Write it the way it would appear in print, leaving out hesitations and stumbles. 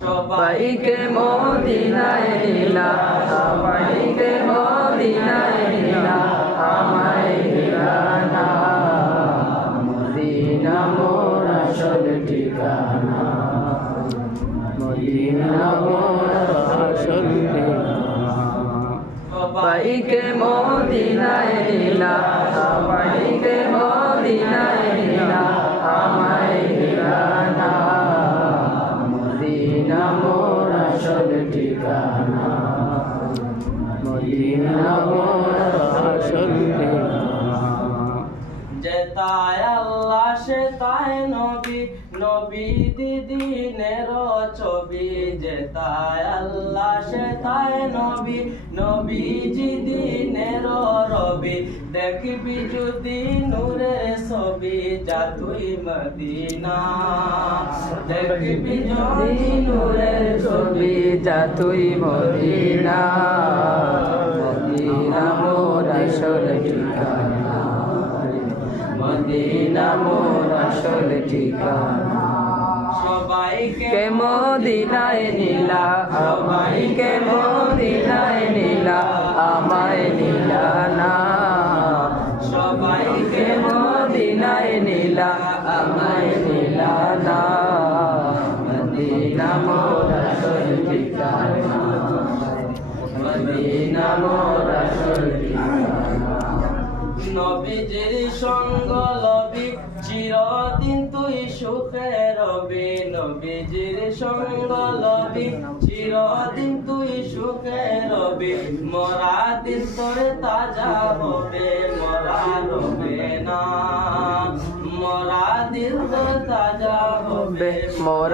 সবাইকে মদিনায় নিলা, সবাইকে মদিনায় নিলা, আমায় নিলা না। মদিনা মোর আসল ঠিকানা, মদিনা মোর আসল ঠিকানা। সবাইকে মদিনায় নিলা, সবাইকে মদিনায় নিলা, আমায় নিলা না। মদিনা মোর আসল ঠিকানা, মদিনা মোর আসল ঠিকানা। যেতায় আল্লাহ সেতায় নবী, নবী দিদিনের ছবি। যেতায় আল্লাহ সেতায় নবী, নবীজি দিনের রবি। দেখবি যদি নূরের ছবি, যা তুই মদিনা। দেখবি যদি নূরের ছবি, যা তুই মদিনা। মদিনা মোর আসল ঠিকানা, মদিনা মোর আসল ঠিকানা। সবাইকে মদিনায় নিলা, সবাইকে মদিনায় নিলা, আমায় নিলা না। সবাইকে মদিনায় নিলা, আমায় নিলা না। মদিনা মোর আসল ঠিকানা, মদিনা মোর আসল ঠিকানা। নবীজির সঙ্গ লবি, চিরদিন তুই সুখে রবি। নবীজির সঙ্গ লবি, চিরদিন তুই সুখে রবি। মরা দিন তোরে তাজা হবে, মরা রবে না। মরা দিন তোরে তাজা হবে, মরা